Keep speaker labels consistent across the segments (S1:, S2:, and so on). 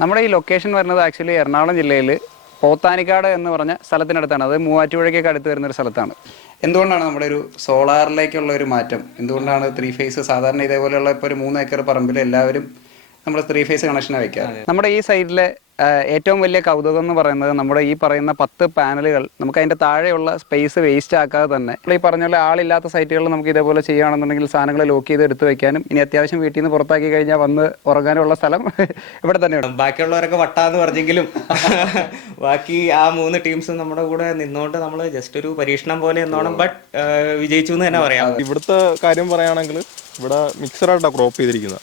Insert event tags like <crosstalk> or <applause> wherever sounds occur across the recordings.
S1: നമ്മുടെ ഈ ലൊക്കേഷൻ വരുന്നത് ആക്ച്വലി എറണാകുളം ജില്ലയിൽ പോത്താനിക്കാട് എന്ന് പറഞ്ഞ സ്ഥലത്തിനടുത്താണ്. അത് മൂവാറ്റുപുഴയ്ക്കൊക്കെ അടുത്ത് വരുന്ന ഒരു സ്ഥലത്താണ്. എന്തുകൊണ്ടാണ് നമ്മുടെ ഒരു സോളാറിലേക്കുള്ള ഒരു മാറ്റം? എന്തുകൊണ്ടാണ് ത്രീ ഫേസ് സാധാരണ ഇതേപോലെയുള്ള ഇപ്പോൾ ഒരു മൂന്ന് ഏക്കർ പറമ്പിൽ എല്ലാവരും നമ്മൾ ത്രീ ഫേസ് കണക്ഷനാണ് വയ്ക്കുക നമ്മുടെ ഈ സൈഡിലെ ഏറ്റവും വലിയ കൗതുകം എന്ന് പറയുന്നത് നമ്മുടെ ഈ പറയുന്ന പത്ത് പാനലുകൾ നമുക്ക് അതിന്റെ താഴെയുള്ള സ്പേസ് വേസ്റ്റ് ആക്കാതെ തന്നെ. ഈ പറഞ്ഞ പോലെ ആളില്ലാത്ത സൈറ്റുകളിൽ നമുക്ക് ഇതേപോലെ ചെയ്യുകയാണെന്നുണ്ടെങ്കിൽ സാധനങ്ങൾ ലോക്ക് ചെയ്ത് എടുത്ത് വെക്കാനും ഇനി അത്യാവശ്യം വീട്ടിൽ നിന്ന് പുറത്താക്കി കഴിഞ്ഞാൽ വന്ന് ഉറങ്ങാനുള്ള സ്ഥലം <laughs> ഇവിടെ തന്നെയുണ്ട്.
S2: ബാക്കിയുള്ളവരൊക്കെ വട്ടാന്ന് പറഞ്ഞെങ്കിലും <laughs> ബാക്കി ആ മൂന്ന് ടീംസും നമ്മുടെ കൂടെ നിന്നുകൊണ്ട് നമ്മൾ ജസ്റ്റ് ഒരു പരീക്ഷണം പോലെ എന്നോണം ബട്ട് വിജയിച്ചു എന്ന് തന്നെ പറയാം.
S3: ഇവിടുത്തെ കാര്യം പറയുകയാണെങ്കിൽ ഇവിടെ മിക്സറായിട്ടാണ് ക്രോപ്പ് ചെയ്തിരിക്കുന്നത്.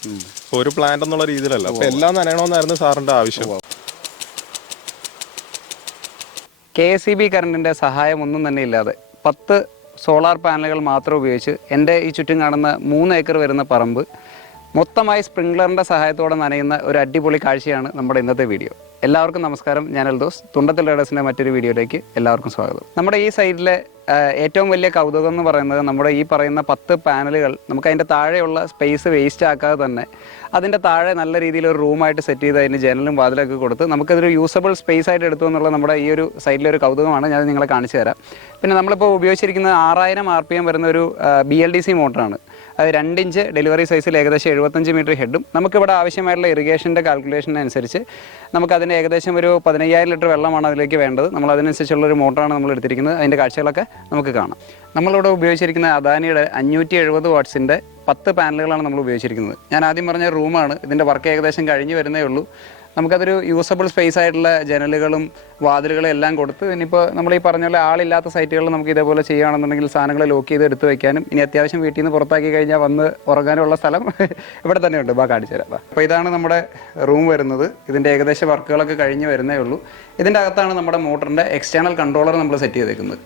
S3: ഒരു പ്ലാന്റ് എന്നുള്ള രീതിയിലല്ല. അപ്പൊ എല്ലാം നനയണമെന്നായിരുന്നു സാറിന്റെ ആവശ്യം.
S1: കെ എസ് സി ബി കറണ്ടിന്റെ സഹായം ഒന്നും തന്നെ ഇല്ലാതെ പത്ത് സോളാർ പാനലുകൾ മാത്രം ഉപയോഗിച്ച് എന്റെ ഈ ചുറ്റും കാണുന്ന മൂന്ന് ഏക്കർ വരുന്ന പറമ്പ് മൊത്തമായി സ്പ്രിംഗ്ലറിന്റെ സഹായത്തോടെ നനയുന്ന ഒരു അടിപൊളി കാഴ്ചയാണ് നമ്മുടെ ഇന്നത്തെ വീഡിയോ. എല്ലാവർക്കും നമസ്കാരം. ഞാൻ അൽദോസ് തുണ്ടത്തിൽ റേഡേഴ്സിന്റെ മറ്റൊരു വീഡിയോയിലേക്ക് എല്ലാവർക്കും സ്വാഗതം. നമ്മുടെ ഈ സൈഡിലെ ഏറ്റവും വലിയ കൗതുകം എന്ന് പറയുന്നത് നമ്മുടെ ഈ പറയുന്ന പത്ത് പാനലുകൾ നമുക്ക് അതിന്റെ താഴെയുള്ള സ്പേസ് വേസ്റ്റ് ആക്കാതെ തന്നെ അതിന്റെ താഴെ നല്ല രീതിയിൽ ഒരു റൂമായിട്ട് സെറ്റ് ചെയ്ത് അതിന് ജനലും വാതിലൊക്കെ കൊടുത്ത് നമുക്കതൊരു യൂസബിൾ സ്പേസ് ആയിട്ട് എടുത്തു എന്നുള്ള നമ്മുടെ ഈ ഒരു സൈഡിലെ ഒരു കൗതുകമാണ്. ഞാൻ നിങ്ങളെ കാണിച്ചു തരാം. പിന്നെ നമ്മളിപ്പോൾ ഉപയോഗിച്ചിരിക്കുന്നത് ആറായിരം ആർ പി എം വരുന്ന ഒരു ബി എൽ ഡി സി മോട്ടറാണ് അത് രണ്ട് ഇഞ്ച് ഡെലിവറി സൈസിൽ ഏകദേശം എഴുപത്തഞ്ച് മീറ്റർ ഹെഡും നമുക്കിവിടെ ആവശ്യമായിട്ടുള്ള ഇറിഗേഷന്റെ കാൽക്കുലേഷൻ അനുസരിച്ച് നമുക്കതിന് ഏകദേശം ഒരു പതിനയ്യായിരം ലിറ്റർ വെള്ളമാണ് അതിലേക്ക് വേണ്ടത്. നമ്മൾ അതിനനുസരിച്ചുള്ള ഒരു മോട്ടറാണ് നമ്മൾ എടുത്തിരിക്കുന്നത്. അതിന്റെ കാഴ്ചകളൊക്കെ നമുക്ക് കാണാം. നമ്മളിവിടെ ഉപയോഗിച്ചിരിക്കുന്ന അദാനിയുടെ അഞ്ഞൂറ്റി എഴുപത് വാട്ട്സിന്റെ പത്ത് പാനലുകളാണ് നമ്മൾ ഉപയോഗിച്ചിരിക്കുന്നത്. ഞാൻ ആദ്യം പറഞ്ഞ റൂമാണ് ഇതിന്റെ വർക്ക് ഏകദേശം കഴിഞ്ഞ് വരുന്നേ ഉള്ളൂ. നമുക്കതൊരു യൂസബിൾ സ്പേസ് ആയിട്ടുള്ള ജനലുകളും വാതിലുകളും എല്ലാം കൊടുത്ത് ഇനിയിപ്പോൾ നമ്മൾ ഈ പറഞ്ഞ പോലെ ആളില്ലാത്ത സൈറ്റുകളിൽ നമുക്ക് ഇതേപോലെ ചെയ്യുകയാണെന്നുണ്ടെങ്കിൽ സാധനങ്ങൾ ലോക്ക് ചെയ്ത് എടുത്ത് വെക്കാനും ഇനി അത്യാവശ്യം വീട്ടിൽ നിന്ന് പുറത്താക്കി കഴിഞ്ഞാൽ വന്ന് ഉറങ്ങാനുള്ള സ്ഥലം <laughs> ഇവിടെ തന്നെയുണ്ട് ബാ കാണിച്ചു തരാം. അപ്പോൾ ഇതാണ് നമ്മുടെ റൂം വരുന്നത്. ഇതിന്റെ ഏകദേശം വർക്കുകളൊക്കെ കഴിഞ്ഞ് വരുന്നേ ഉള്ളൂ. ഇതിന്റെ അകത്താണ് നമ്മുടെ മോട്ടറിന്റെ എക്സ്റ്റേണൽ കൺട്രോളർ നമ്മൾ സെറ്റ് ചെയ്തേക്കുന്നത്.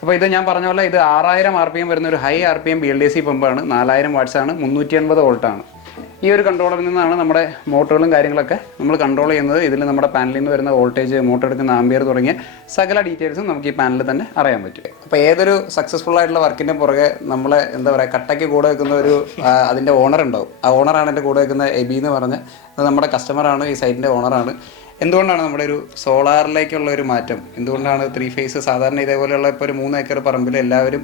S1: അപ്പോൾ ഇത് ഞാൻ പറഞ്ഞ പോലെ ഇത് ആറായിരം ആർ പി എം വരുന്ന ഒരു high R P M B L D C പമ്പാണ്. നാലായിരം വാട്സാണ് മുന്നൂറ്റി അൻപത് വോൾട്ടാണ്. ഈ ഒരു കൺട്രോളറിൽ നിന്നാണ് നമ്മുടെ മോട്ടറുകളും കാര്യങ്ങളൊക്കെ നമ്മൾ കൺട്രോൾ ചെയ്യുന്നത്. ഇതിൽ നമ്മുടെ പാനലിൽ നിന്ന് വരുന്ന വോൾട്ടേജ് മോട്ടർ എടുക്കുന്ന ആംബിയർ തുടങ്ങിയ സകല ഡീറ്റെയിൽസും നമുക്ക് ഈ പാനലിൽ തന്നെ അറിയാൻ പറ്റും. അപ്പോൾ ഏതൊരു സക്സസ്ഫുൾ ആയിട്ടുള്ള വർക്കിന്റെ പുറകെ നമ്മൾ എന്താ പറയുക കട്ടയ്ക്ക് കൂടെ വെക്കുന്ന ഒരു അതിന്റെ ഓണർ ഉണ്ടാവും. ആ ഓണറാണ് എന്റെ കൂടെ വെക്കുന്ന എബി എന്ന് പറഞ്ഞ്. അത് നമ്മുടെ കസ്റ്റമറാണ് ഈ സൈറ്റിന്റെ ഓണറാണ് എന്തുകൊണ്ടാണ് നമ്മുടെ ഒരു സോളാറിലേക്കുള്ള ഒരു മാറ്റം? എന്തുകൊണ്ടാണ് ത്രീ ഫേസ് സാധാരണ ഇതേപോലെയുള്ള ഇപ്പോൾ ഒരു മൂന്ന് ഏക്കർ പറമ്പിൽ എല്ലാവരും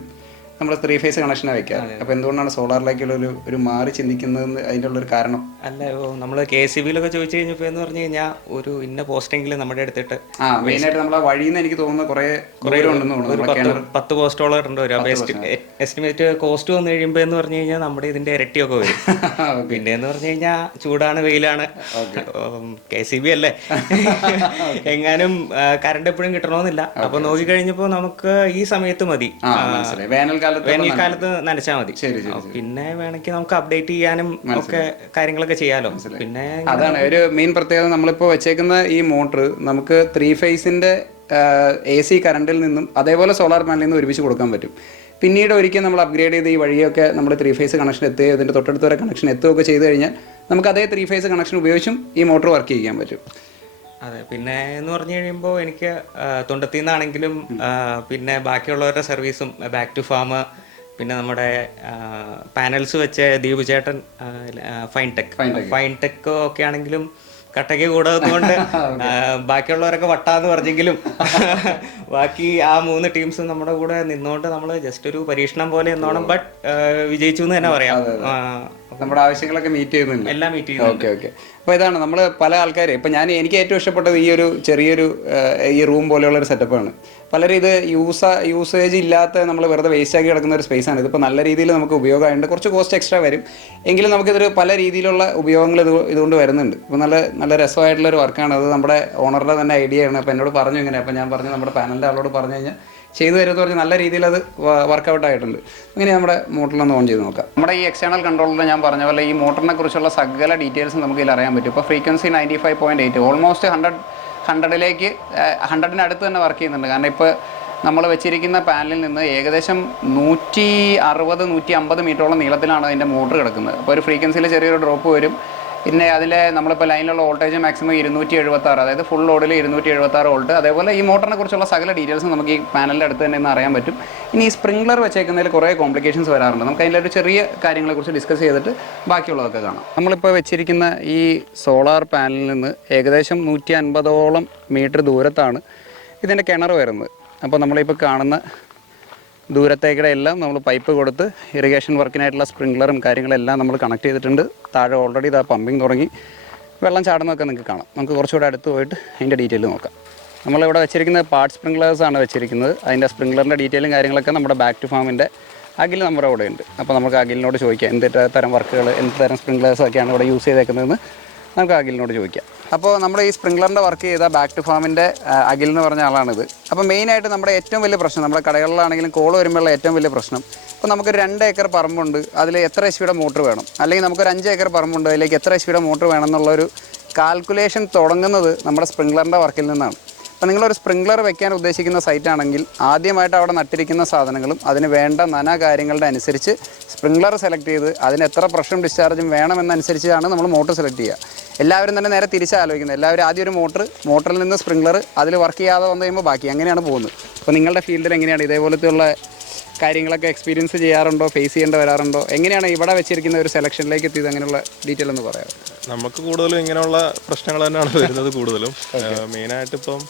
S1: നമ്മൾ ത്രീ ഫേസ് കണക്ഷനാണ് വെക്കുക അപ്പൊ എന്തുകൊണ്ടാണ് സോളാറിലേക്കുള്ള ഒരു ഒരു മാറി ചിന്തിക്കുന്നത് അതിന്റെ ഉള്ളൊരു കാരണം?
S2: അല്ല നമ്മൾ കെ സി ബിയിലൊക്കെ ചോദിച്ചു കഴിഞ്ഞപ്പോൾ എന്ന് പറഞ്ഞു കഴിഞ്ഞാൽ ഒരു ഇന്ന പോസ്റ്റെങ്കിലും നമ്മുടെ എടുത്തിട്ട്
S1: ആ മെയിനായിട്ട് നമ്മളെ വഴിയിൽ നിന്ന് എനിക്ക് തോന്നുന്ന കുറേ ദൂരം ഉണ്ടെന്ന് തോന്നുന്നു.
S2: പത്ത് പോസ്റ്റോളം ഉണ്ട് ഒരു എസ്റ്റിമേറ്റ് കോസ്റ്റ് വന്നു കഴിയുമ്പോൾ എന്ന് പറഞ്ഞു കഴിഞ്ഞാൽ നമ്മുടെ ഇതിന്റെ ഇരട്ടിയൊക്കെ വരും. <laughs> പിന്നെ എന്ന് പറഞ്ഞു കഴിഞ്ഞാൽ ചൂടാണ് വെയിലാണ്. കെ സി ബി അല്ലേ? <laughs> എങ്ങാനും കറണ്ട് എപ്പോഴും കിട്ടണമെന്നില്ല അപ്പൊ നോക്കി കഴിഞ്ഞപ്പോ നമുക്ക് ഈ സമയത്ത് മതി.
S1: മനസ്സിലായി. വേനൽക്കാലത്ത്
S2: വേനൽക്കാലത്ത് നനച്ചാൽ മതി.
S1: ശരി
S2: പിന്നെ വേണമെങ്കിൽ നമുക്ക് അപ്ഡേറ്റ് ചെയ്യാനും ഒക്കെ കാര്യങ്ങളൊക്കെ ചെയ്യാലോ. പിന്നെ
S1: അതാണ് ഒരു മെയിൻ പ്രത്യേകത. നമ്മളിപ്പോൾ വെച്ചേക്കുന്ന ഈ മോട്ടർ നമുക്ക് ത്രീ ഫേസിന്റെ എ സി കറണ്ടിൽ നിന്നും അതേപോലെ സോളാർ പാനലിൽ നിന്നും ഒരുമിച്ച് കൊടുക്കാൻ പറ്റും. പിന്നീട് ഒരിക്കൽ നമ്മൾ അപ്ഗ്രേഡ് ചെയ്ത് ഈ വഴിയൊക്കെ നമ്മൾ ത്രീ ഫേസ് കണക്ഷൻ എത്തുകയോ ഇതിന്റെ തൊട്ടടുത്ത് വരെ കണക്ഷൻ എത്തുകയൊക്കെ ചെയ്ത് കഴിഞ്ഞാൽ നമുക്ക് അതേ ത്രീ ഫേസ് കണക്ഷൻ ഉപയോഗിച്ചും ഈ മോട്ടോർ വർക്ക് ചെയ്യാൻ പറ്റും.
S2: അതെ പിന്നെ എന്ന് പറഞ്ഞു കഴിയുമ്പോൾ എനിക്ക് തൊണ്ടത്തിൽ നിന്നാണെങ്കിലും പിന്നെ ബാക്കിയുള്ളവരുടെ സർവീസും ബാക്ക് ടു ഫാം പിന്നെ നമ്മുടെ പാനൽസ് വെച്ച ദീപു ചേട്ടൻ ഫൈൻ ടെക് ഫൈൻ ടെക് ഒക്കെ ആണെങ്കിലും കട്ടയ്ക്ക് കൂടാതുകൊണ്ട് <laughs> ബാക്കിയുള്ളവരൊക്കെ വട്ടാന്ന് പറഞ്ഞെങ്കിലും <laughs> ബാക്കി ആ മൂന്ന് ടീംസും നമ്മുടെ കൂടെ നിന്നുകൊണ്ട് നമ്മൾ ജസ്റ്റ് ഒരു പരീക്ഷണം പോലെ എന്നോണം ബട്ട് വിജയിച്ചു എന്ന് തന്നെ പറയാം.
S1: നമ്മുടെ ആവശ്യങ്ങളൊക്കെ മീറ്റ് ചെയ്യുന്നുണ്ട്.
S2: എല്ലാം മീറ്റ് ചെയ്യുന്നു
S1: ഓക്കെ ഓക്കെ. അപ്പോൾ ഇതാണ് നമ്മൾ പല ആൾക്കാർ ഇപ്പം ഞാൻ എനിക്ക് ഏറ്റവും ഇഷ്ടപ്പെട്ടത് ഈ ഒരു ചെറിയൊരു ഈ റൂം പോലെയുള്ള ഒരു സെറ്റപ്പാണ് പലരും ഇത് യൂസ് യൂസേജ് ഇല്ലാത്ത നമ്മൾ വെറുതെ വേസ്റ്റ് ആക്കി കിടക്കുന്ന ഒരു സ്പേസ് ആണ്. ഇതിപ്പോൾ നല്ല രീതിയിൽ നമുക്ക് ഉപയോഗമായിട്ട് കുറച്ച് കോസ്റ്റ് എക്സ്ട്രാ വരും. എങ്കിലും നമുക്കിതൊരു പല രീതിയിലുള്ള ഉപയോഗങ്ങൾ ഇത് ഇതുകൊണ്ട് വരുന്നുണ്ട്. ഇപ്പോൾ നല്ല നല്ല രസമായിട്ടുള്ള ഒരു വർക്കാണ് അത് നമ്മുടെ ഓണറുടെ തന്നെ ഐഡിയ ആണ്. അപ്പോൾ എന്നോട് പറഞ്ഞു ഇങ്ങനെ. അപ്പോൾ ഞാൻ പറഞ്ഞു നമ്മുടെ പാനലിന്റെ ആളോട് പറഞ്ഞു കഴിഞ്ഞാൽ ചെയ്തു തരുമെന്ന് പറഞ്ഞാൽ നല്ല രീതിയിൽ അത് വർക്കൗട്ട് ആയിട്ടുണ്ട്. അങ്ങനെ നമ്മുടെ മോട്ടറിലൊന്ന് ഓൺ ചെയ്ത് നോക്കാം. നമ്മുടെ ഈ എക്സ്റ്റേണൽ കൺട്രോളിൽ ഞാൻ പറഞ്ഞ പോലെ ഈ മോട്ടറിനെ കുറിച്ചുള്ള സകല ഡീറ്റെയിൽസും നമുക്ക് ഇതിൽ അറിയാൻ പറ്റും. ഇപ്പോൾ frequency ninety five point eight almost hundred ഹൺഡ്രഡിലേക്ക് ഹൺഡ്രഡിന് അടുത്ത് തന്നെ വർക്ക് ചെയ്യുന്നുണ്ട്. കാരണം ഇപ്പോൾ നമ്മൾ വെച്ചിരിക്കുന്ന പാനലിൽ നിന്ന് ഏകദേശം നൂറ്റി അറുപത് നൂറ്റി അമ്പത് മീറ്ററോളം നീളത്തിലാണ് അതിന്റെ മോട്ടർ കിടക്കുന്നത്. അപ്പോൾ ഒരു ഫ്രീക്വൻസിയിൽ ചെറിയൊരു ഡ്രോപ്പ് വരും. പിന്നെ അതിലെ നമ്മളിപ്പോൾ ലൈനിലുള്ള വോൾട്ടേജ് മാക്സിമം ഇരുന്നൂറ്റി എഴുപത്തി ആറ് അതായത് ഫുൾ ലോഡിൽ ഇരുന്നൂറ്റി എഴുപത്തി ആറ് വോൾട്ട് അതേപോലെ ഈ മോട്ടറിനെ കുറിച്ചുള്ള സകല ഡീറ്റെയിൽസും നമുക്ക് ഈ പാനലിന്റെ അടുത്ത് തന്നെ ഇന്ന് അറിയാൻ പറ്റും. ഇനി ഈ സ്പ്രിംഗ്ലർ വെച്ചേക്കുന്നതിൽ കുറേ കോംപ്ലിക്കേഷൻസ് വരാറുണ്ട്. നമുക്ക് അതിന്റെ ഒരു ചെറിയ കാര്യങ്ങളെക്കുറിച്ച് ഡിസ്കസ് ചെയ്തിട്ട് ബാക്കിയുള്ളതൊക്കെ കാണാം. നമ്മളിപ്പോൾ വെച്ചിരിക്കുന്ന ഈ സോളാർ പാനലിൽ നിന്ന് ഏകദേശം നൂറ്റി അൻപതോളം മീറ്റർ ദൂരത്താണ് ഇതിന്റെ കിണർ വരുന്നത്. അപ്പോൾ നമ്മളിപ്പോൾ കാണുന്ന ദൂരത്തേക്കിടെ എല്ലാം നമ്മൾ പൈപ്പ് കൊടുത്ത് ഇറിഗേഷൻ വർക്കിനായിട്ടുള്ള സ്പ്രിംഗ്ലറും കാര്യങ്ങളെല്ലാം നമ്മൾ കണക്ട് ചെയ്തിട്ടുണ്ട്. താഴെ ഓൾറെഡി ഇതാ പമ്പിങ് തുടങ്ങി. വെള്ളം ചാടുന്നതൊക്കെ നിങ്ങൾക്ക് കാണാം. നമുക്ക് കുറച്ചുകൂടെ അടുത്ത് പോയിട്ട് അതിന്റെ ഡീറ്റെയിൽ നോക്കാം. നമ്മളിവിടെ വെച്ചിരിക്കുന്ന പാർട്ട് സ്പ്രിംഗ്ലേഴ്സ് ആണ് വെച്ചിരിക്കുന്നത്. അതിന്റെ സ്പ്രിംഗ്ലറിന്റെ ഡീറ്റെയിലും കാര്യങ്ങളൊക്കെ നമ്മുടെ ബാക്ക് ടു ഫാമിന്റെ അഖിൽ നമ്മുടെ അവിടെ ഉണ്ട് അപ്പോൾ നമുക്ക് അഖിലിനോട് ചോദിക്കാം എന്ത് തരം വർക്കുകൾ എന്ത് തരം സ്പ്രിംഗ്ലേഴ്സൊക്കെയാണ് ഇവിടെ യൂസ് ചെയ്തേക്കുന്നതെന്ന്. നമുക്ക് അഖിലിനോട് ചോദിക്കാം. അപ്പോൾ നമ്മുടെ ഈ സ്പ്രിംഗ്ലറിന്റെ വർക്ക് ചെയ്ത ബാക്ക് ടു ഫാമിന്റെ അഖിൽ എന്ന് പറഞ്ഞ ആളാണിത്. അപ്പോൾ മെയിനായിട്ട് നമ്മുടെ ഏറ്റവും വലിയ പ്രശ്നം നമ്മുടെ കടകളിലാണെങ്കിലും കോൾ വരുമ്പോഴുള്ള ഏറ്റവും വലിയ പ്രശ്നം അപ്പോൾ നമുക്ക് രണ്ട് ഏക്കർ പറമ്പുണ്ട് അതിൽ എത്ര എച്ച് പിയുടെ മോട്ടർ വേണം? അല്ലെങ്കിൽ നമുക്കൊരു അഞ്ച് ഏക്കർ പറമ്പുണ്ട് അതിലേക്ക് എത്ര എച്ച് പിയുടെ മോട്ടർ വേണം എന്നുള്ളൊരു കാൽക്കുലേഷൻ തുടങ്ങുന്നത് നമ്മുടെ സ്പ്രിംഗ്ലറിന്റെ വർക്കിൽ നിന്നാണ്. അപ്പോൾ നിങ്ങളൊരു സ്പ്രിംഗ്ലർ വെക്കാൻ ഉദ്ദേശിക്കുന്ന സൈറ്റ് ആണെങ്കിൽ ആദ്യമായിട്ട് അവിടെ നട്ടിരിക്കുന്ന സാധനങ്ങളും അതിന് വേണ്ട നന കാര്യങ്ങളുടെ അനുസരിച്ച് സ്പ്രിംഗ്ലർ സെലക്ട് ചെയ്ത് അതിന് എത്ര പ്രഷറും ഡിസ്ചാർജും വേണമെന്നനുസരിച്ചാണ് നമ്മൾ മോട്ടർ സെലക്ട് ചെയ്യുക. എല്ലാവരും തന്നെ നേരെ തിരിച്ചാലോചിക്കുന്നത് എല്ലാവരും ആദ്യം ഒരു മോട്ടർ മോട്ടറിൽ നിന്ന് സ്പ്രിംഗ്ലർ അതിൽ വർക്ക് ചെയ്യാതെ വന്നു കഴിയുമ്പോൾ ബാക്കി അങ്ങനെയാണ് പോകുന്നത്. അപ്പോൾ നിങ്ങളുടെ ഫീൽഡിൽ എങ്ങനെയാണ് ഇതേപോലത്തെയുള്ള കാര്യങ്ങളൊക്കെ എക്സ്പീരിയൻസ് ചെയ്യാറുണ്ടോ ഫേസ് ചെയ്യേണ്ടി വരാറുണ്ടോ? എങ്ങനെയാണ് ഇവിടെ വെച്ചിരിക്കുന്ന ഒരു സെലക്ഷനിലേക്ക് എത്തിയത്? അങ്ങനെയുള്ള ഡീറ്റെയിൽ ഒന്ന് പറയാം
S3: നമുക്ക് കൂടുതലും ഇങ്ങനെയുള്ള പ്രശ്നങ്ങൾ തന്നെയാണ് വരുന്നത് കൂടുതലും. <laughs> മെയിനായിട്ട് ഇപ്പം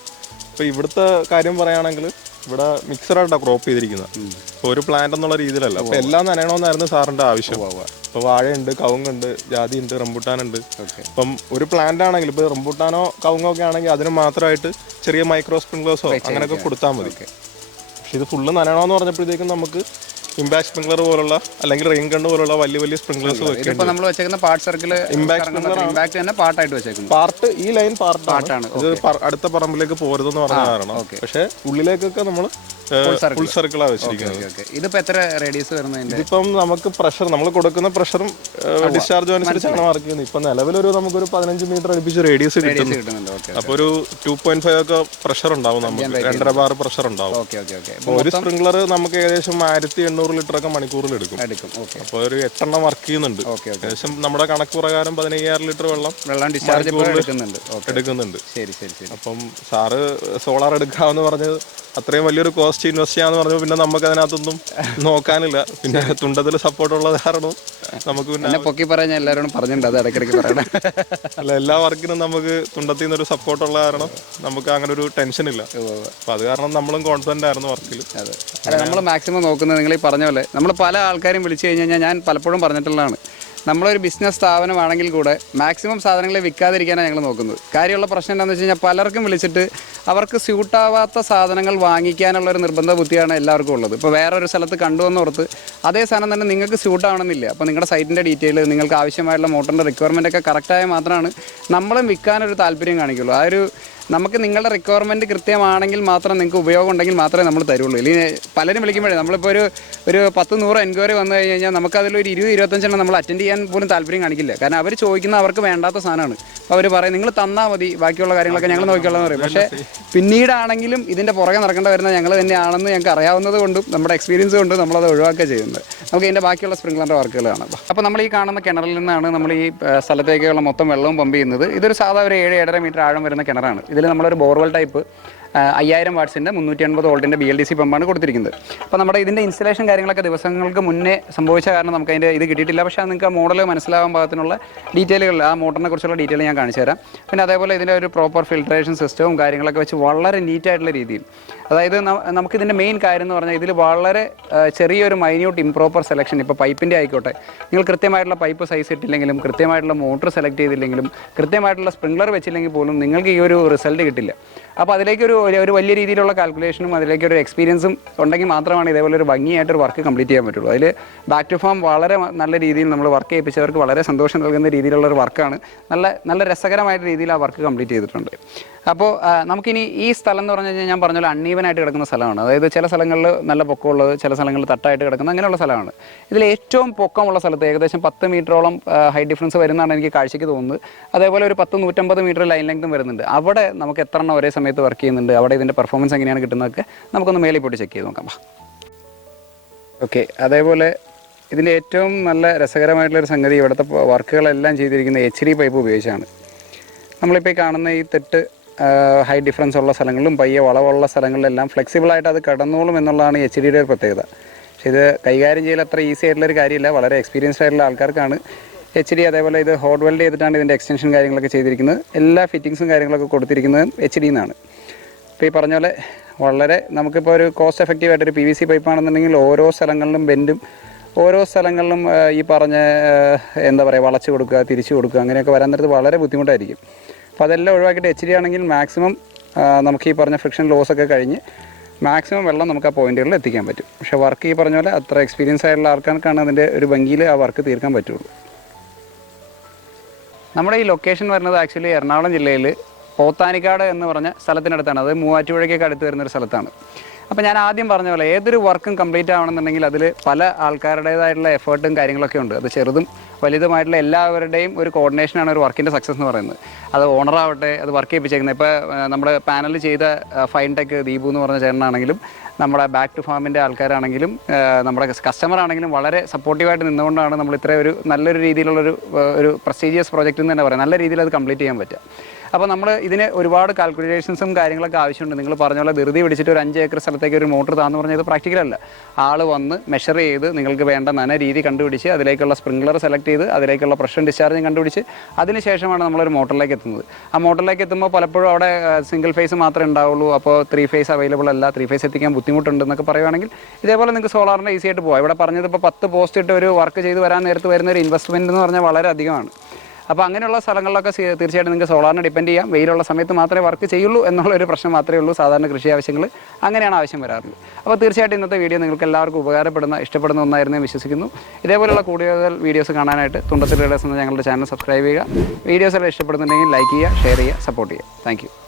S3: ഇപ്പം ഇവിടുത്തെ കാര്യം പറയുകയാണെങ്കിൽ ഇവിടെ മിക്സറായിട്ടാണ് ക്രോപ്പ് ചെയ്തിരിക്കുന്നത്. അപ്പോൾ ഒരു പ്ലാന്റ് എന്നുള്ള രീതിയിലല്ല. അപ്പോൾ എല്ലാം നനയണമെന്നായിരുന്നു സാറിന്റെ ആവശ്യം. ഇപ്പോൾ വാഴയുണ്ട് കവുങ്ങുണ്ട് ജാതി ഉണ്ട് റംബൂട്ടാനുണ്ട് അപ്പം ഒരു പ്ലാന്റ് ആണെങ്കിൽ ഇപ്പോൾ റംബൂട്ടാനോ കവുങ്ങോ ഒക്കെ ആണെങ്കിൽ അതിന് മാത്രമായിട്ട് ചെറിയ മൈക്രോ സ്പ്രിംഗ്ലേഴ്സോ അങ്ങനെയൊക്കെ കൊടുത്താൽ മതി. പക്ഷെ ഇത് ഫുള്ള് നനയണമെന്ന് പറഞ്ഞപ്പോഴത്തേക്കും നമുക്ക് ഇമ്പാക്ട് സ്പ്രിംഗ്ലർ പോലുള്ള അല്ലെങ്കിൽ റെയിൻ കണ്ട് പോലുള്ള വലിയ വലിയ സ്പ്രിംഗ്ലേഴ്സ്
S1: ഇതിപ്പോൾ നമ്മൾ വെച്ചേക്കുന്ന പാർട്ട് സർക്കിൾ ഇമ്പാക്ട് തന്നെ പാർട്ടായിട്ട് വെച്ചേക്കുന്നു
S3: പാർട്ട് ഈ ലൈൻ പാർട്ടാണ് ഇത് അടുത്ത പറമ്പിലേക്ക് പോരുതെന്ന് പറഞ്ഞ കാരണം. പക്ഷെ ഉള്ളിലേക്കൊക്കെ നമ്മൾ ഫുൾ സർക്കിളാണ് വെച്ചിരിക്കുന്നത്.
S1: ഇതിപ്പോ എത്ര റേഡിയസ് വരുന്നതിന്റെ?
S3: ഇതിപ്പം നമുക്ക് പ്രഷർ നമ്മൾ കൊടുക്കുന്ന പ്രഷറും ഡിസ്ചാർജും അനുസരിച്ചാണ് മാർക്ക് ചെയ്യുന്നത്. ഇപ്പൊ നിലവിലൊരു നമുക്കൊരു പതിനഞ്ച് മീറ്റർ അടുപ്പിച്ച് റേഡിയസ് കിട്ടുന്നു.
S1: കിട്ടുന്നുണ്ട്.
S3: അപ്പൊ ഒരു ടു പോയിന്റ് ഫൈവ് ഒക്കെ പ്രഷർ ഉണ്ടാവും നമുക്ക്. രണ്ടര ബാർ പ്രഷർ ഉണ്ടാവും. ഒരു സ്പ്രിംഗ്ലർ നമുക്ക് ഏകദേശം ആയിരത്തി എണ്ണൂറ് ലിറ്റർ ഒക്കെ മണിക്കൂറിൽ എടുക്കും.
S1: എടുക്കും. ഓക്കെ.
S3: അപ്പൊ ഒരു എട്ടെണ്ണം വർക്ക് ചെയ്യുന്നുണ്ട്.
S1: Okay okay.
S3: ഏകദേശം നമ്മുടെ കണക്ക് പ്രകാരം പതിനയ്യായിരം ലിറ്റർ വെള്ളം
S1: വെള്ളം ഡിസ്ചാർജ് ഇപ്പോൾ എടുക്കുന്നുണ്ട്. ഓക്കെ.
S3: എടുക്കുന്നുണ്ട്.
S1: ശരി ശരി ശരി.
S3: അപ്പം സാറ് സോളാർ എടുക്കാമെന്ന് പറഞ്ഞത് അത്രയും വലിയൊരു കോസ്റ്റ് ഇൻവെസ്റ്റ് ചെയ്യാന്ന് പറഞ്ഞു പിന്നെ നമുക്ക് അതിനകത്തൊന്നും നോക്കാനില്ല. പിന്നെ തുണ്ടത്തിൽ സപ്പോർട്ട് ഉള്ളത് കാരണം നമുക്ക് പിന്നെ
S1: പൊക്കി പറയാൻ ഞാൻ എല്ലാവരോടും പറഞ്ഞിട്ടുണ്ട് അത് ഇടയ്ക്കിടയ്ക്ക് പറയണം.
S3: അല്ല എല്ലാ വർക്കിനും നമുക്ക് തുണ്ടത്തിൽ നിന്നൊരു സപ്പോർട്ട് ഉള്ള കാരണം നമുക്ക് അങ്ങനെ ഒരു ടെൻഷൻ ഇല്ല. അപ്പൊ അത് കാരണം നമ്മളും കോൺഫിഡന്റ് ആയിരുന്നു വർക്കിൽ
S1: അതെ. നമ്മൾ മാക്സിമം നോക്കുന്നത് നിങ്ങൾ ഈ പറഞ്ഞ പോലെ നമ്മൾ പല ആൾക്കാരും വിളിച്ചു കഴിഞ്ഞ് കഴിഞ്ഞാൽ ഞാൻ പലപ്പോഴും പറഞ്ഞിട്ടുള്ളതാണ്. നമ്മളൊരു ബിസിനസ് സ്ഥാപനമാണെങ്കിൽ കൂടെ മാക്സിമം സാധനങ്ങളെ വിൽക്കാതിരിക്കാനാണ് ഞങ്ങൾ നോക്കുന്നത്. കാര്യമുള്ള പ്രശ്നം എന്താണെന്ന് വെച്ച് കഴിഞ്ഞാൽ പലർക്കും വിളിച്ചിട്ട് അവർക്ക് സ്യൂട്ടാവാത്ത സാധനങ്ങൾ വാങ്ങിക്കാനുള്ള ഒരു നിർബന്ധ ബുദ്ധിയാണ് എല്ലാവർക്കും ഉള്ളത്. ഇപ്പോൾ വേറൊരു സ്ഥലത്ത് കണ്ടുവന്നോർത്ത് അതേ സാധനം തന്നെ നിങ്ങൾക്ക് സ്യൂട്ടാവണമെന്നില്ല അപ്പോൾ നിങ്ങളുടെ സൈറ്റിന്റെ ഡീറ്റെയിൽ നിങ്ങൾക്ക് ആവശ്യമായുള്ള മോട്ടറിന്റെ റിക്വയർമെന്റ് ഒക്കെ കറക്റ്റായ മാത്രമാണ് നമ്മളും വിൽക്കാനൊരു താല്പര്യം കാണിക്കുള്ളൂ. ആ ഒരു നമുക്ക് നിങ്ങളുടെ റിക്വയർമെന്റ് കൃത്യമാണെങ്കിൽ മാത്രം നിങ്ങൾക്ക് ഉപയോഗം ഉണ്ടെങ്കിൽ മാത്രമേ നമ്മൾ തരുള്ളൂ. ഇല്ലെങ്കിൽ പലരും വിളിക്കുമ്പോഴേ നമ്മളിപ്പോൾ ഒരു ഒരു പത്ത് നൂറ് എൻക്വയറി വന്നു കഴിഞ്ഞ് കഴിഞ്ഞാൽ നമുക്കതിലൊരു ഇരുപത് ഇരുപത്തഞ്ചെണ്ണം നമ്മൾ അറ്റൻഡ് ചെയ്യാൻ പോലും താല്പര്യം കാണിക്കില്ല. കാരണം അവർ ചോദിക്കുന്ന അവർക്ക് വേണ്ടാത്ത സാധനമാണ്. അപ്പോൾ അവർ പറയും നിങ്ങൾ തന്നാൽ മതി ബാക്കിയുള്ള കാര്യങ്ങളൊക്കെ ഞങ്ങൾ നോക്കിയുള്ളതെന്ന് പറയും. പക്ഷേ പിന്നീടാണെങ്കിലും ഇതിന്റെ പുറകെ നടക്കേണ്ട വരുന്ന ഞങ്ങൾ തന്നെയാണെന്ന് ഞങ്ങൾക്ക് അറിയാവുന്നത് കൊണ്ടും നമ്മുടെ എക്സ്പീരിയൻസ് കൊണ്ടും നമ്മളത് ഒഴിവാക്കുക ചെയ്യുന്നത്. നമുക്ക് ഇതിന്റെ ബാക്കിയുള്ള സ്പ്രിംഗ്ലറിന്റെ വർക്കുകൾ കാണാം അപ്പോൾ നമ്മൾ ഈ കാണുന്ന കിണറിൽ നിന്നാണ് നമ്മൾ ഈ സ്ഥലത്തേക്കുള്ള മൊത്തം വെള്ളവും പമ്പ് ചെയ്യുന്നത്. ഇതൊരു സാധാരണ ഒരു ഏഴ് ഏഴര മീറ്റർ ആഴം വരുന്ന കിണറാണ്. ഇതിൽ നമ്മളൊരു ബോർവെൽ ടൈപ്പ് അയ്യായിരം വാട്സിന്റെ മുന്നൂറ്റി എൺപത് വോൾട്ടിന്റെ ബി എൽ ഡി സി പമ്പാണ് കൊടുത്തിരിക്കുന്നത്. അപ്പോൾ നമ്മുടെ ഇതിന്റെ ഇൻസ്റ്റലേഷൻ കാര്യങ്ങളൊക്കെ ദിവസങ്ങൾക്ക് മുന്നേ സംഭവിച്ച കാരണം നമുക്ക് അതിന്റെ ഇത് കിട്ടിയിട്ടില്ല. പക്ഷേ നിങ്ങൾക്ക് ആ മോഡൽ മനസ്സിലാവാൻ പാകത്തിനുള്ള ഡീറ്റെയിലുകൾ ആ മോട്ടറിനെ കുറിച്ചുള്ള ഡീറ്റെയിൽ ഞാൻ കാണിച്ചു തരാം. പിന്നെ അതേപോലെ ഇതിന്റെ ഒരു പ്രോപ്പർ ഫിൽട്രേഷൻ സിസ്റ്റവും കാര്യങ്ങളൊക്കെ വെച്ച് വളരെ നീറ്റായിട്ടുള്ള രീതിയിൽ. അതായത് നമുക്ക് നമുക്കിതിന്റെ മെയിൻ കാര്യം എന്ന് പറഞ്ഞാൽ ഇതിൽ വളരെ ചെറിയൊരു മൈന്യൂട്ട് ഇംപ്രോപ്പർ സെലക്ഷൻ ഇപ്പോൾ പൈപ്പിന്റെ ആയിക്കോട്ടെ. നിങ്ങൾ കൃത്യമായിട്ടുള്ള പൈപ്പ് സൈസ് ഇട്ടില്ലെങ്കിലും കൃത്യമായിട്ടുള്ള മോട്ടർ സെലക്ട് ചെയ്തില്ലെങ്കിലും കൃത്യമായിട്ടുള്ള സ്പ്രിംഗ്ലർ വെച്ചില്ലെങ്കിൽ പോലും നിങ്ങൾക്ക് ഈ ഒരു റിസൾട്ട് കിട്ടില്ല. അപ്പോൾ അതിലേക്കൊരു ഒരു- വലിയ രീതിയിലുള്ള കാൽക്കുലേഷനും അതിലേക്കൊരു എക്സ്പീരിയൻസും ഉണ്ടെങ്കിൽ മാത്രമാണ് ഇതേപോലെ ഒരു ഭംഗിയായിട്ടൊരു വർക്ക് കംപ്ലീറ്റ് ചെയ്യാൻ പറ്റുള്ളൂ. അതിൽ ബാക്ക് ടു ഫാം വളരെ നല്ല രീതിയിൽ നമ്മൾ വർക്ക് ചെയ്യിപ്പിച്ചവർക്ക് വളരെ സന്തോഷം നൽകുന്ന രീതിയിലുള്ള ഒരു വർക്കാണ് നല്ല നല്ല രസകരമായ രീതിയിൽ ആ വർക്ക് കംപ്ലീറ്റ് ചെയ്തിട്ടുണ്ട്. അപ്പോൾ നമുക്കിനി ഈ സ്ഥലം എന്ന് പറഞ്ഞു കഴിഞ്ഞാൽ ഞാൻ പറഞ്ഞ പോലെ അൺഈവൻ ആയിട്ട് കിടക്കുന്ന സ്ഥലമാണ്. അതായത് ചില സ്ഥലങ്ങളിൽ നല്ല പൊക്കമുള്ളത് ചില സ്ഥലങ്ങളിൽ തട്ടായിട്ട് കിടക്കുന്ന അങ്ങനെയുള്ള സ്ഥലമാണ്. ഇതിൽ ഏറ്റവും പൊക്കമുള്ള സ്ഥലത്ത് ഏകദേശം പത്ത് മീറ്ററോളം ഹൈറ്റ് ഡിഫറൻസ് വരുന്നതാണ് എനിക്ക് കാഴ്ചയ്ക്ക് തോന്നുന്നത്. അതേപോലെ ഒരു പത്ത് നൂറ്റമ്പത് മീറ്റർ ലൈൻ ലെങ്ത്തും വരുന്നുണ്ട്. അവിടെ നമുക്ക് എത്ര എണ്ണം ഒരേ സമയത്ത് വർക്ക് ചെയ്യുന്നുണ്ട് അവിടെ ഇതിന്റെ പെർഫോമൻസ് എങ്ങനെയാണ് കിട്ടുന്നതൊക്കെ നമുക്കൊന്ന് മേലെ പോയിട്ട് ചെക്ക് ചെയ്ത് നോക്കാം. ഓക്കെ അതേപോലെ ഇതിന്റെ ഏറ്റവും നല്ല രസകരമായിട്ടുള്ളൊരു സംഗതി ഇവിടുത്തെ വർക്കുകളെല്ലാം ചെയ്തിരിക്കുന്ന എച്ച് ഡി പൈപ്പ് ഉപയോഗിച്ചാണ്. നമ്മളിപ്പോൾ ഈ കാണുന്ന ഈ തെട്ട് ഹൈ ഡിഫറൻസ് ഉള്ള സ്ഥലങ്ങളിലും പയ്യെ വളവുള്ള സ്ഥലങ്ങളിലെല്ലാം ഫ്ലെക്സിബിളായിട്ട് അത് കടന്നോളും എന്നുള്ളതാണ് എച്ച് ഡിയുടെ ഒരു പ്രത്യേകത. പക്ഷേ ഇത് കൈകാര്യം ചെയ്യൽ അത്ര ഈസി ആയിട്ടുള്ള ഒരു കാര്യമില്ല. വളരെ എക്സ്പീരിയൻസ്ഡ് ആയിട്ടുള്ള ആൾക്കാർക്കാണ് എച്ച് ഡി അതേപോലെ ഇത് ഹോട്ട് വെൽഡ് ചെയ്തിട്ടാണ് ഇതിന്റെ എക്സ്റ്റൻഷൻ കാര്യങ്ങളൊക്കെ ചെയ്തിരിക്കുന്നത്. എല്ലാ ഫിറ്റിങ്സും കാര്യങ്ങളൊക്കെ കൊടുത്തിരിക്കുന്നത് എച്ച് ഡി എന്നാണ് ഇപ്പോൾ ഈ പറഞ്ഞ പോലെ വളരെ നമുക്കിപ്പോൾ ഒരു കോസ്റ്റ് എഫക്റ്റീവ് ആയിട്ട് ഒരു പി വി സി പൈപ്പാണെന്നുണ്ടെങ്കിൽ ഓരോ സ്ഥലങ്ങളിലും ബെൻഡും ഓരോ സ്ഥലങ്ങളിലും ഈ പറഞ്ഞ എന്താ പറയുക വളച്ച് കൊടുക്കുക തിരിച്ചു കൊടുക്കുക അങ്ങനെയൊക്കെ വരാൻ നേരത്ത് വളരെ ബുദ്ധിമുട്ടായിരിക്കും. അപ്പോൾ അതെല്ലാം ഒഴിവാക്കിയിട്ട് എച്ച് ഡി ആണെങ്കിൽ മാക്സിമം നമുക്ക് ഈ പറഞ്ഞ ഫ്രിക്ഷൻ ലോസ് ഒക്കെ കഴിഞ്ഞ് മാക്സിമം വെള്ളം നമുക്ക് ആ പോയിന്റുകളിൽ എത്തിക്കാൻ പറ്റും. പക്ഷേ വർക്ക് ഈ പറഞ്ഞ പോലെ അത്ര എക്സ്പീരിയൻസ് ആയിട്ടുള്ള ആൾക്കാർക്കാണ് അതിന്റെ ഒരു ഭംഗിയിൽ ആ വർക്ക് തീർക്കാൻ പറ്റുള്ളൂ. നമ്മുടെ ഈ ലൊക്കേഷൻ വരുന്നത് ആക്ച്വലി എറണാകുളം ജില്ലയിൽ പോത്താനിക്കാട് എന്ന് പറഞ്ഞ സ്ഥലത്തിനടുത്താണ്. അത് മൂവാറ്റുപുഴയ്ക്കൊക്കെ അടുത്ത് വരുന്ന ഒരു സ്ഥലത്താണ്. അപ്പോൾ ഞാൻ ആദ്യം പറഞ്ഞ പോലെ ഏതൊരു വർക്കും കംപ്ലീറ്റ് ആവണമെന്നുണ്ടെങ്കിൽ അതിൽ പല ആൾക്കാരുടേതായിട്ടുള്ള എഫേർട്ടും കാര്യങ്ങളൊക്കെ ഉണ്ട്. അത് ചെറുതും വലുതുമായിട്ടുള്ള എല്ലാവരുടെയും ഒരു കോർഡിനേഷനാണ് ഒരു വർക്കിന്റെ സക്സസ് എന്ന് പറയുന്നത്. അത് ഓണറാവട്ടെ അത് വർക്ക് ചെയ്യിപ്പിച്ചേക്കുന്നത്. ഇപ്പോൾ നമ്മുടെ പാനൽ ചെയ്ത ഫൈൻ ടെക് ദീപു എന്ന് പറഞ്ഞ ചേട്ടനാണെങ്കിലും നമ്മുടെ ബാക്ക് ടു ഫാമിന്റെ ആൾക്കാരാണെങ്കിലും നമ്മുടെ കസ്റ്റമർ ആണെങ്കിലും വളരെ സപ്പോർട്ടീവായിട്ട് നിന്നുകൊണ്ടാണ് നമ്മൾ ഇത്രയും ഒരു നല്ലൊരു രീതിയിലുള്ളൊരു ഒരു പ്രസ്റ്റീജിയസ് പ്രോജക്റ്റ് എന്ന് തന്നെ പറയാം. നല്ല രീതിയിൽ അത് കംപ്ലീറ്റ് ചെയ്യാൻ പറ്റുക. അപ്പോൾ നമ്മൾ ഇതിന് ഒരുപാട് കാൽക്കുലേഷൻസും കാര്യങ്ങളൊക്കെ ആവശ്യമുണ്ട്. നിങ്ങൾ പറഞ്ഞ പോലെ ധൃതി പിടിച്ചിട്ട് ഒരു അഞ്ച് ഏക്കർ സ്ഥലത്തേക്ക് ഒരു മോട്ടർ താന്ന് പറഞ്ഞത് പ്രാക്ടിക്കൽ അല്ല. ആൾ വന്ന് മെഷർ ചെയ്ത് നിങ്ങൾക്ക് വേണ്ട നന രീതി കണ്ടുപിടിച്ച് അതിലേക്കുള്ള സ്പ്രിംഗ്ലർ സെലക്ട് ചെയ്ത് അതിലേക്കുള്ള പ്രഷർ ഡിസ്ചാർജും കണ്ടുപിടിച്ച് അതിനുശേഷമാണ് നമ്മളൊരു മോട്ടറിലേക്ക് എത്തുന്നത്. ആ മോട്ടറിലേക്ക് എത്തുമ്പോൾ പലപ്പോഴും അവിടെ സിംഗിൾ ഫേസ് മാത്രമേ ഉണ്ടാവുള്ളൂ. അപ്പോൾ ത്രീ ഫേസ് അവൈലബിൾ അല്ല. ത്രീ ഫേസ് എത്തിക്കാൻ ബുദ്ധിമുട്ടുണ്ടെന്നൊക്കെ പറയുവാണെങ്കിൽ ഇതേപോലെ നിങ്ങൾക്ക് സോളാറിന്റെ ഈസി ആയിട്ട് പോകാം ഇവിടെ പറഞ്ഞത് ഇപ്പോൾ പത്ത് പോസ്റ്റ് ഇട്ട് ഒരു വർക്ക് ചെയ്ത് വരാൻ നേരത്ത് വരുന്ന ഒരു ഇൻവെസ്റ്റ്മെന്റ് എന്ന് പറഞ്ഞാൽ വളരെ അധികമാണ്. അപ്പോൾ അങ്ങനെയുള്ള സ്ഥലങ്ങളിലൊക്കെ തീർച്ചയായിട്ടും നിങ്ങൾക്ക് സോളാറിനെ ഡിപ്പെൻഡ് ചെയ്യാം. വെയിലുള്ള സമയത്ത് മാത്രമേ വർക്ക് ചെയ്യുള്ളൂ എന്നുള്ള ഒരു പ്രശ്നം മാത്രമേ ഉള്ളൂ. സാധാരണ കൃഷി ആവശ്യങ്ങൾ അങ്ങനെയാണ് ആവശ്യം വരാറുള്ളത്. അപ്പോൾ തീർച്ചയായിട്ടും ഇന്നത്തെ വീഡിയോ നിങ്ങൾക്ക് എല്ലാവർക്കും ഉപകാരപ്പെടുന്ന ഇഷ്ടപ്പെടുന്ന ഒന്നായിരുന്നു വിശ്വസിക്കുന്നു. ഇതേപോലെയുള്ള കൂടുതൽ വീഡിയോസ് കാണാനായിട്ട് തുണ്ടത്തിൽ എന്ന ഞങ്ങളുടെ ചാനൽ സബ്സ്ക്രൈബ് ചെയ്യുക. വീഡിയോസ് എല്ലാം ഇഷ്ടപ്പെടുന്നുണ്ടെങ്കിൽ ലൈക്ക് ചെയ്യുക ഷെയർ ചെയ്യുക സപ്പോർട്ട് ചെയ്യുക. താങ്ക്